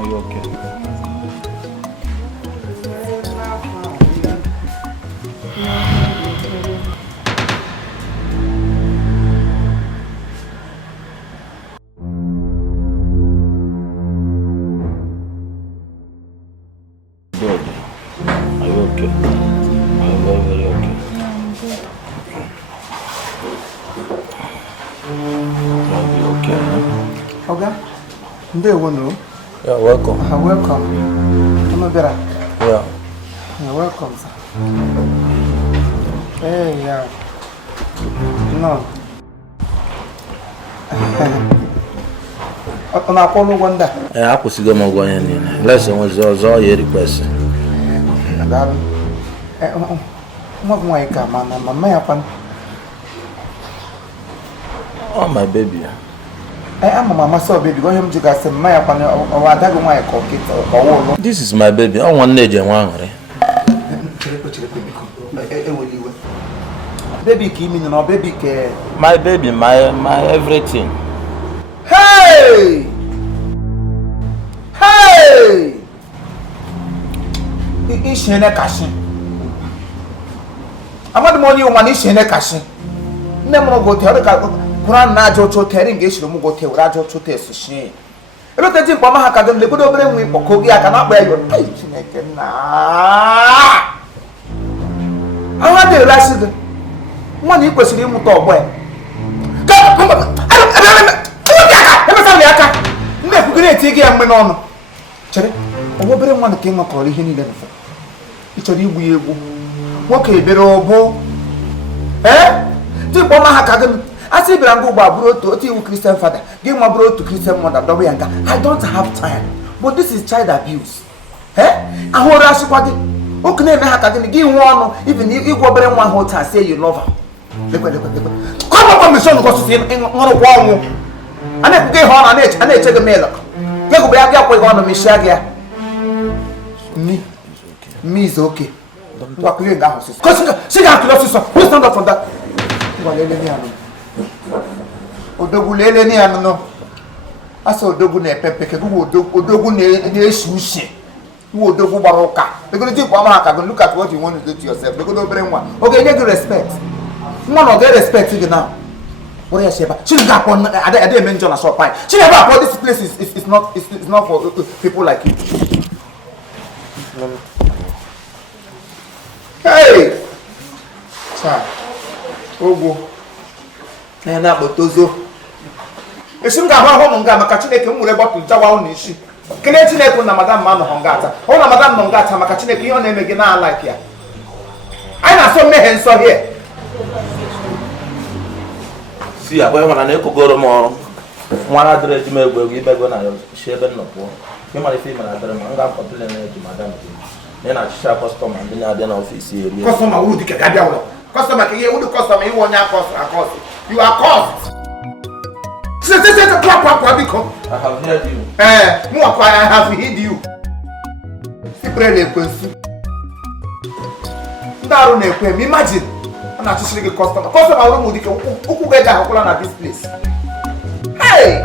Are you okay? Good. Are you okay? Are you very, very okay? Are you okay? Okay. Ndewono. Yeah, welcome. Welcome. Come better. Yeah. Welcome, sir. Hey, yeah. No. Ona kwolo wanda. Akwụsịgo m ụgwọ ya niile. Lesson nwezi ọzọ ya request. Daalụ. Nwa m nwaanyị ka ma na mama ya kwan. Oh, my baby. I'm mama so baby. Go him juga say mama ya kwan o adago nwaanyị ka okita ka wo. This is my baby. Oh, one eje nwa ahụrụ. Chireko biko. Eweliwe. Baby ki mi no baby ke. My baby, my everything. Hey! Hey! Ishene kashi. Amadu money o mani ishene kashi. Nne mo go te o ka Quran na jo cho teri nge shiro mo go te ora jo cho te su shi. Ebe te jimpa ma ha ka dem le bodo obere nwi poko gi aka na gba yo. Ai Chineke na. Awa de rashid. Nwa ni kwesiri imuta ogbo e. Aka nne kwugị na-eti gị ya mgbe n'ọnụ chere obere nwa nke nwekọrọ ihe niile na ị chọrọ igbu ya egwu nwoke ebere ọbụ dị kpọma ha ka gị asị bịara ngwa ụgbọ abụrụ otu iwu Christian father gị nwa bụrụ otu Christian mother dọba ya nga I don't have time but this is child abuse ahụrụ asịkwa gị oke na-eme ha ka gị gị nwe ọnụ even ịgwa obere nwa ahụ otu a say you love her lekwe kọmọkọ mission gọsụsị nwụrụkwa ọnwụ ana kuge ho ana echege melo yego be ya kwa go no mishagi ya me is okay ngwa kuge nga ho siso kosinga singa kilo siso who stand up from that ngwa lele ni anu odogu lele ni anu no asa odogu na pepe ke go odogu na eshushi wo odogu baroka because you go ma ka go look at what you want to do to yourself because no bere nwa okay get respect nwa no get respect you now. What is Sheba? She got one. I didn't mention a short pie. She never bought this place. Is not for people like you. Hey, cha, Ogo. Na botozo. Esi nga ha ho nga maka Chineke nwere bottle jawa o nishi. Kele Chineke na madam ma no ngata. Ho na madam no ngata maka Chineke ihe ọ na-eme gị na like ya. I na so mehen so here. See, I went on a go tomorrow. One address to me will give back when I was shaving no poor. You might feel my address, I'm going to complain to madam. Then I share customer and then I didn't office here. Customer who did Gabriel. Customer, you would customer, you want your cost. You are cost. I have heard you. I have heard you. Imagine. I'm not just a customer. Customer, I don't know who get that. This place. Hey!